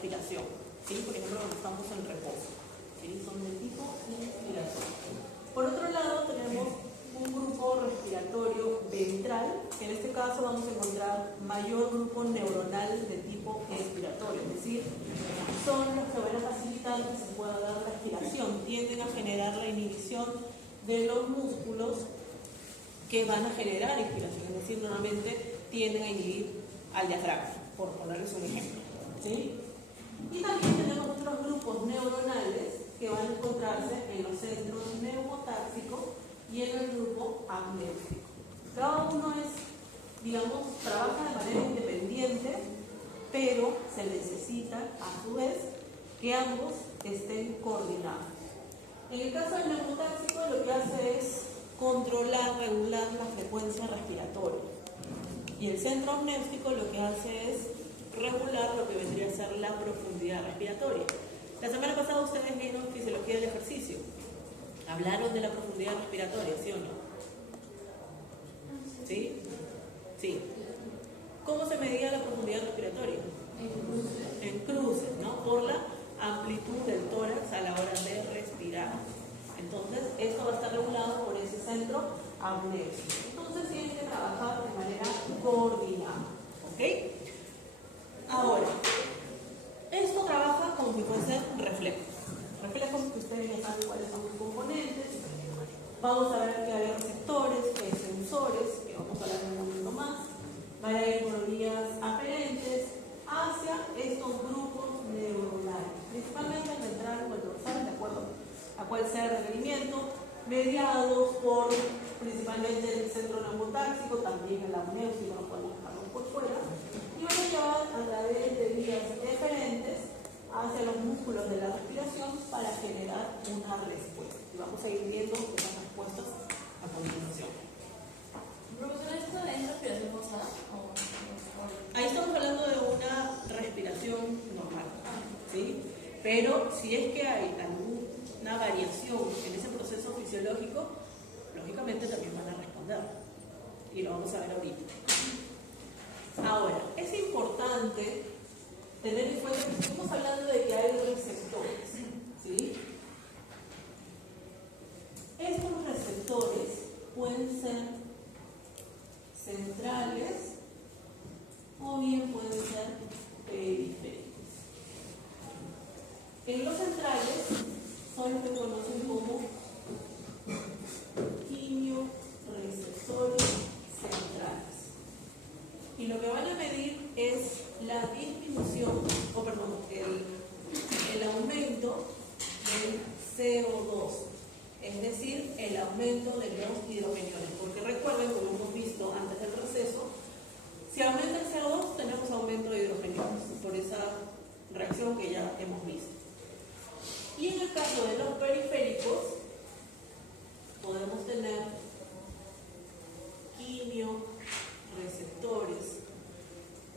respiración, ¿sí? Por ejemplo, cuando estamos en reposo, ¿sí? Son de tipo inspiratorio. Por otro lado, tenemos un grupo respiratorio ventral, que en este caso vamos a encontrar mayor grupo neuronal de tipo expiratorio, es decir, son los que van a facilitar que se pueda dar respiración, tienden a generar la inhibición de los músculos que van a generar inspiración, es decir, normalmente tienden a inhibir al diafragma, por ponerles un ejemplo, ¿sí? Y también tenemos otros grupos neuronales que van a encontrarse en los centros neumotáxicos y en el grupo apnéutico. Cada uno es, digamos, trabaja de manera independiente, pero se necesita a su vez que ambos estén coordinados. En el caso del neumotáxico lo que hace es controlar, regular la frecuencia respiratoria. Y el centro apnéutico lo que hace es regular lo que vendría a ser la profundidad respiratoria. La semana pasada ustedes vieron fisiología del ejercicio. Hablaron de la profundidad respiratoria, ¿sí o no? ¿Sí? Sí. ¿Cómo se medía la profundidad respiratoria? En cruces, ¿no? Por la amplitud del tórax a la hora de respirar. Entonces, esto va a estar regulado por ese centro apnéutico. Entonces, tienen que trabajar de manera coordinada. ¿Ok? Ahora, esto trabaja como si fuesen reflejos. Reflejos que ustedes ya saben cuáles son sus componentes. Vamos a ver que hay receptores, que hay sensores, que vamos a hablar en un momento más. Van a ir por vías aferentes hacia estos grupos neuronales, principalmente el ventral o el dorsal, de acuerdo a cuál sea el requerimiento, mediados por principalmente el centro neumotáxico, también el apnéutico, no podemos dejarlo por fuera, y van a llevar a través de vías eferentes hacia los músculos de la respiración para generar una respuesta. Y vamos a ir viendo esas respuestas a continuación. Profesora, ¿esto es respiración forzada? Ahí estamos hablando de una respiración normal, ¿sí? Pero si es que hay alguna variación en ese proceso fisiológico, lógicamente también van a responder. Y lo vamos a ver ahorita. Ahora, es importante tener en cuenta que estamos hablando de que hay receptores, ¿sí? Estos receptores pueden ser centrales o bien pueden ser periféricos. En los centrales son los que conocen como quimioreceptores centrales. Y lo que van a medir es la disminución, el aumento del CO2, es decir, el aumento de los hidrogeniones. Porque recuerden, como hemos visto antes del receso, si aumenta el CO2, tenemos aumento de hidrogeniones, por esa reacción que ya hemos visto. Y en el caso de los periféricos, podemos tener quimioreceptores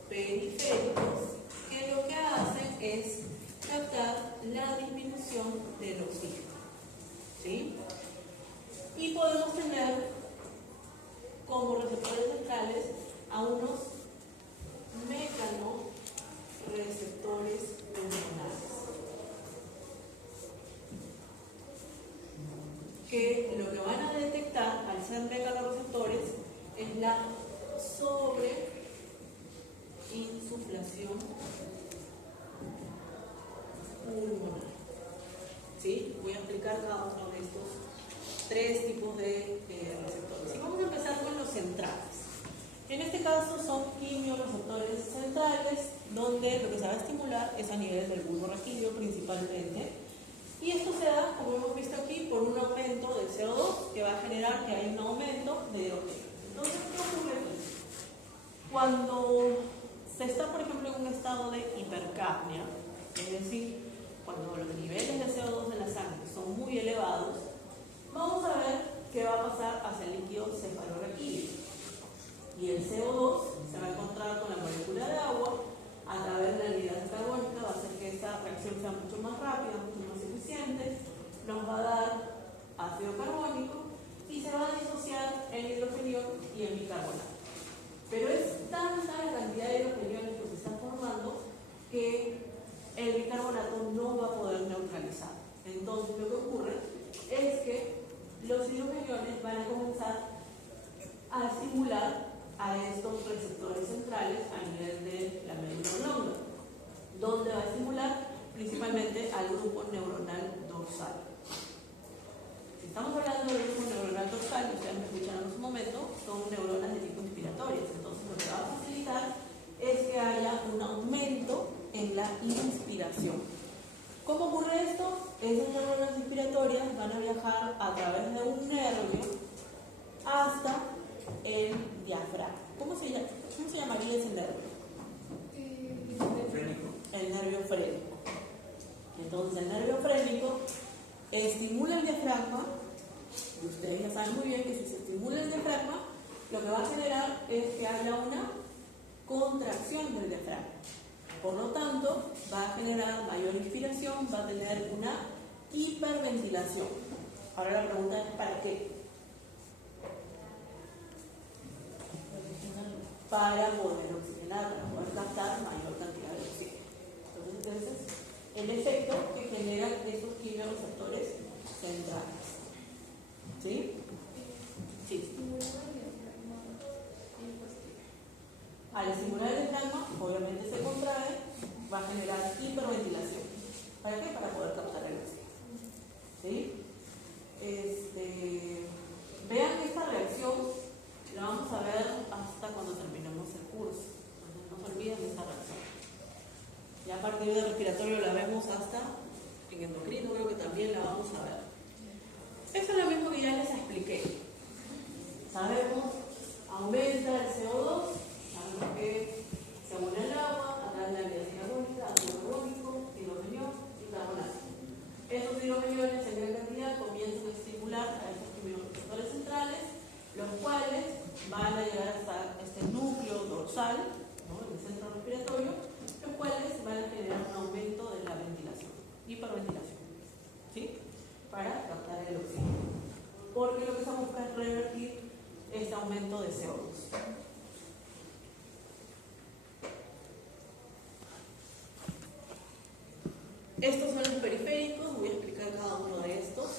periféricos que lo que hacen es captar la disminución del oxígeno, ¿sí? Y podemos tener como receptores centrales a unos mecanorreceptores pulmonares, que lo que van a detectar al ser mecanorreceptores es la sobreinsuflación pulmonar. ¿Sí? Voy a explicar cada uno de estos tres tipos de receptores. Y vamos a empezar con los centrales. En este caso son quimioreceptores centrales, donde lo que se va a estimular es a nivel del bulbo raquídeo principalmente. Y esto se da, como hemos visto aquí, por un aumento del CO2 que va a generar que hay un aumento de hidrógeno. Entonces, ¿qué ocurre aquí? Cuando se está, por ejemplo, en un estado de hipercapnia, es decir, cuando los niveles de CO2 en la sangre son muy elevados, vamos a ver qué va a pasar hacia el líquido cefalorraquídeo. Y el CO2 se va a encontrar con la molécula de agua a través de la anhidraz carbónica, va a hacer que esa reacción sea mucho más rápida, mucho más eficiente, nos va a dar ácido carbónico y se va a disociar el hidrogenio y el bicarbonato. Pero es tanta la cantidad de hidrogeniones que se están formando que no va a poder neutralizar. Entonces lo que ocurre es que los hidrogeniones van a comenzar a estimular a estos receptores centrales a nivel de la médula oblonga, donde va a estimular principalmente al grupo neuronal dorsal. Si estamos hablando del grupo neuronal dorsal, ustedes me escucharon en su momento, son neuronas de tipo inspiratorias. Entonces lo que va a facilitar es que haya un aumento en la inspiración. ¿Cómo ocurre esto? Esas neuronas inspiratorias van a viajar a través de un nervio hasta el diafragma. ¿Cómo se llamaría ese nervio? El nervio frénico. Entonces el nervio frénico estimula el diafragma, y ustedes ya saben muy bien que si se estimula el diafragma, lo que va a generar es que haya una contracción del diafragma. Por lo tanto, va a generar mayor inspiración, va a tener una hiperventilación. Ahora la pregunta es ¿para qué? Para poder oxigenar, para poder captar mayor cantidad de oxígeno. Entonces, ese es el efecto que generan estos quimioreceptores centrales. ¿Sí? Sí. Al estimular el diafragma, obviamente se contrae, va a generar hiperventilación. ¿Para qué? Para poder captar el oxígeno. ¿Sí? Vean que esta reacción la vamos a ver hasta cuando terminemos el curso. Entonces, no se olviden de esta reacción. Ya a partir del respiratorio la vemos hasta en endocrino, creo que también la vamos a ver. Eso es lo mismo que ya les expliqué. Sabemos, aumenta el CO2, sabemos que se une el agua a través de la vía carbónica, ácido carbónico, hidrogenio y carbonato. Esos hidrogeniones en gran cantidad comienzan a estimular a estos quimioreceptores centrales, los cuales van a llegar hasta este núcleo dorsal, ¿no?, en el centro respiratorio, los cuales van a generar un aumento de la ventilación, hiperventilación, ¿sí?, para captar el oxígeno. Porque lo que se busca es revertir este aumento de CO2. Estos son los periféricos, voy a explicar cada uno de estos.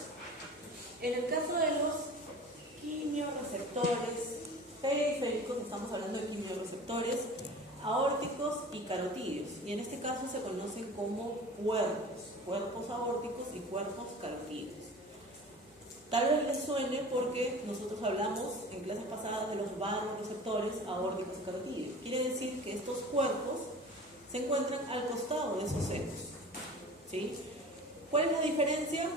En el caso de los quimioreceptores periféricos, estamos hablando de quimioreceptores aórticos y carotídeos, y en este caso se conocen como cuerpos aórticos y cuerpos carotídeos. Tal vez les suene porque nosotros hablamos en clases pasadas de los vasoreceptores aórticos y carotídeos. Quiere decir que estos cuerpos se encuentran al costado de esos senos, ¿sí? ¿Cuál es la diferencia?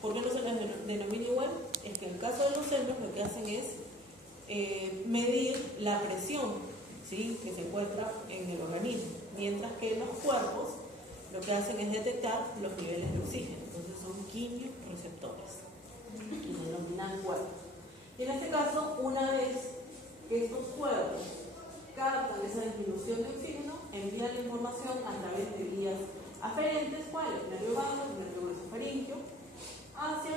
¿Por qué no se les denomina igual? Es que en el caso de los senos lo que hacen es medir la presión, ¿sí?, que se encuentra en el organismo, mientras que los cuerpos lo que hacen es detectar los niveles de oxígeno. Entonces son quimioreceptores y se denominan cuerpos. Y en este caso, una vez que estos cuerpos captan esa disminución de oxígeno, envían la información a través de vías aferentes, ¿cuáles? Nervio vago, nervio gruesofaríngeo, hacia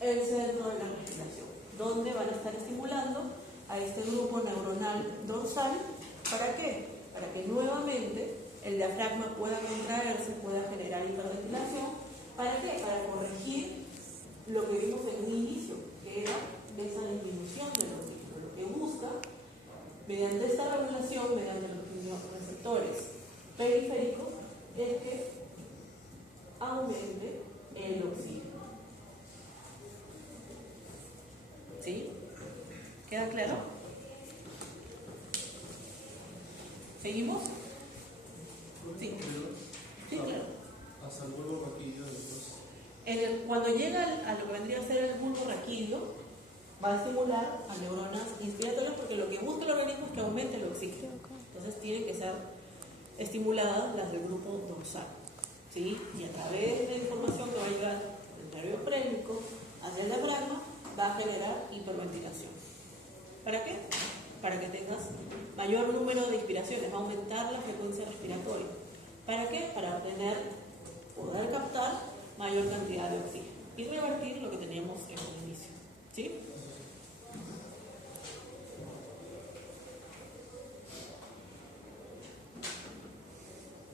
el centro de la respiración, donde van a estar estimulando a este grupo neuronal dorsal. ¿Para qué? Para que nuevamente el diafragma pueda contraerse, pueda generar hiperventilación. ¿Para qué? Para corregir lo que vimos en un inicio, que era de esa disminución del oxígeno. Lo que busca, mediante esta regulación, mediante los receptores periféricos, es que aumente el oxígeno. ¿Sí? ¿Queda claro? ¿Seguimos? Sí. Sí, claro. Hasta el bulbo raquídeo después. Cuando llega a lo que vendría a ser el bulbo raquídeo, va a estimular a neuronas inspiratorias, porque lo que busca el organismo es que aumente el oxígeno. Entonces tienen que ser estimuladas las del grupo dorsal, ¿sí? Y a través de la información que va a llegar del nervio frénico hacia el diafragma, va a generar hiperventilación. ¿Para qué? Para que tengas mayor número de inspiraciones, va a aumentar la frecuencia respiratoria. ¿Para qué? Para poder captar mayor cantidad de oxígeno y revertir lo que teníamos en el inicio. ¿Sí?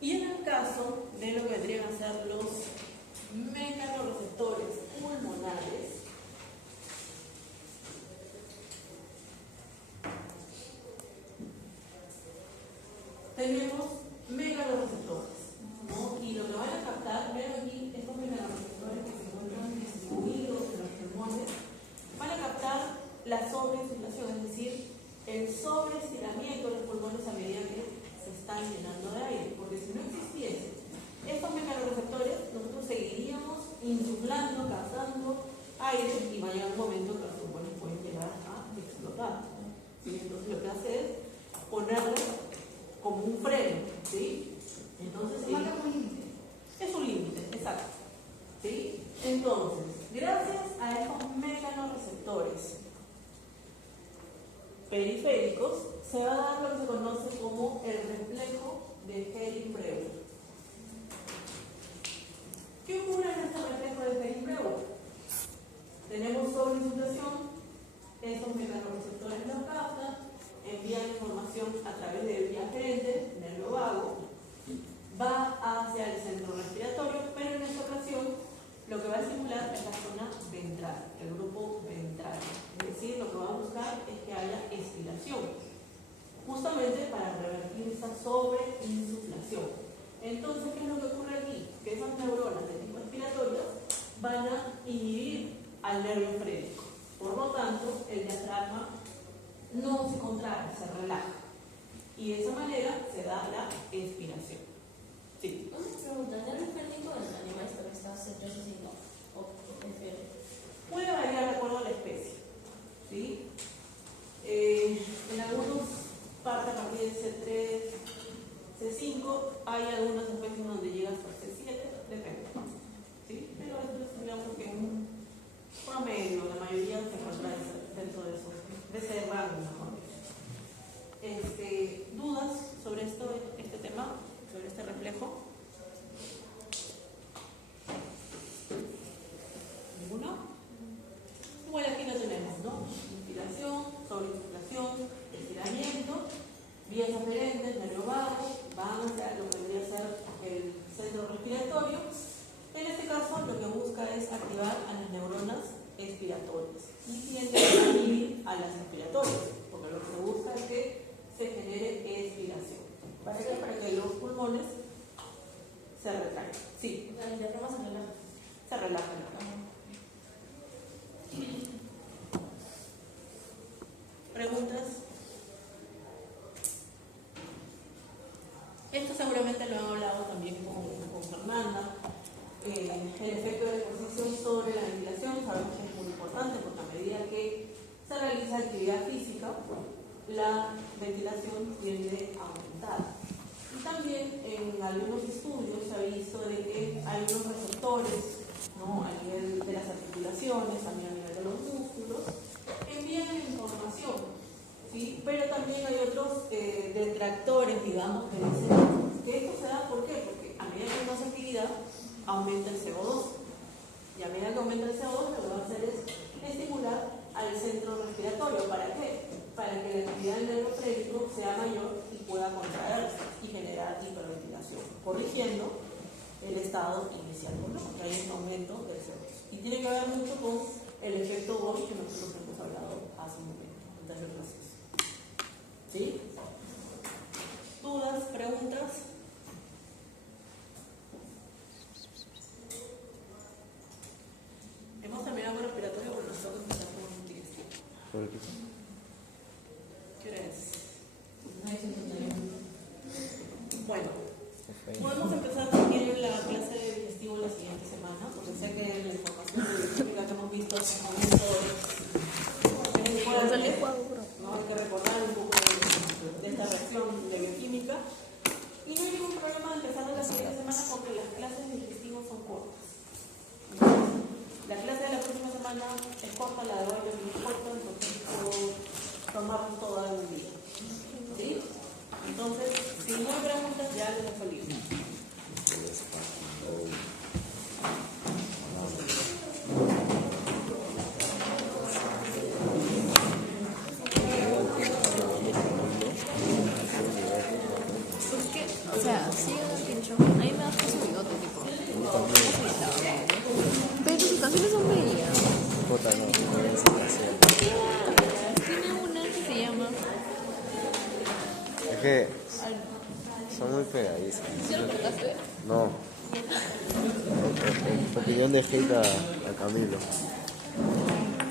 Y en el caso de lo que vendrían a ser los tenemos megareceptores, ¿no? Y lo que van a captar, vean aquí, estos megareceptores que se encuentran distribuidos en los pulmones, van a captar la sobreinsuflación, es decir, el sobreestiramiento de los pulmones a medida que se están llenando de aire, porque si no existiese estos megareceptores, nosotros seguiríamos insuflando, captando aire y va a llegar un momento que los pulmones pueden llegar a explotar, ¿sí? Entonces lo que hace es ponerlo como un freno, ¿sí? Entonces es un límite, exacto, ¿sí? Entonces, gracias a estos megareceptores periféricos se va a dar lo que se conoce como el reflejo de Hering-Breuer. ¿Qué ocurre en este reflejo de Hering-Breuer? Tenemos sobreinsuflación, estos megareceptores lo captan, envían información a través del vía gerente, nervio vago, va hacia el centro respiratorio, pero en esta ocasión lo que va a estimular es la zona ventral, el grupo ventral. Es decir, lo que va a buscar es que haya expiración, justamente para revertir esta sobreinsuflación. Entonces, ¿qué es lo que ocurre aquí? Que esas neuronas de tipo respiratorio van a inhibir al nervio frénico. Por lo tanto, el diafragma no se contrae, se relaja. Y de esa manera se da la expiración. Sí. Una pregunta, ¿el nervio frénico en animales también está centroso así, no? ¿O prefiere? Puede variar de acuerdo a la especie, ¿sí? En algunos partes a partir de C3, C5, hay algunas especies donde llega hasta C7, depende, ¿sí? Pero esto es, digamos que un promedio, la mayoría se encuentra dentro de ese rango, mejor dicho. ¿Dudas sobre este tema, sobre este reflejo? ¿Ninguno? Igual aquí lo tenemos, ¿no? Inspiración, sobreinsuflación, estiramiento, vías aferentes, nervio vago, van hacia lo que debería ser el centro respiratorio. En este caso, lo que busca es activar a las neuronas expiratorias y tiende a inhibir a las expiratorias, porque lo que se busca es que se genere expiración. ¿Para qué? Para que los pulmones se retraigan. Sí. El diafragma se relaja. Se relajan. ¿Preguntas? Esto seguramente lo han hablado también con Fernanda. El efecto de la exposición sobre la ventilación sabemos que es muy importante porque a medida que se realiza actividad física, la ventilación tiende a aumentar. Y también en algunos estudios se ha visto de que hay unos receptores, ¿no? A nivel de las articulaciones, también a nivel de los músculos, que envían información, ¿sí? Pero también hay otros detractores, digamos, que dicen que esto se da, ¿por qué? Porque a medida que uno hace actividad, aumenta el CO2. Y a medida que aumenta el CO2, lo que va a hacer es estimular al centro respiratorio. ¿Para qué? Para que la actividad del nervio frénico sea mayor y pueda contraerse y generar hiperventilación, corrigiendo el estado inicial, ¿no? Que hay un aumento del CO2. Y tiene que ver mucho con el efecto Bosch que nosotros hemos hablado hace un momento, antes del proceso. ¿Sí? ¿Dudas? ¿Preguntas? Hemos terminado con respiratorio, pero nos toca empezar con un digestivo. ¿Qué hora es? Bueno, podemos empezar también la clase de digestivo la siguiente semana, porque sé que la información bioquímica que hemos visto es un momento ¿no? Hay que recordar un poco de esta reacción de bioquímica. Y no hay ningún problema de empezar la siguiente semana porque las clases de digestivo son cortas. La clase de la próxima semana es corta, la de hoy es muy corta, entonces puedo tomarnos toda un día. ¿Sí? Entonces, si no hay preguntas, ya les dejo libre. O sea, sí, pincho. A mí me da su bigote, tipo. Pero sus canciones son bellas. Tiene una que se llama. Es que Son muy pegadizas. ¿Sí lo cortaste? No. Opinión de hate a Camilo.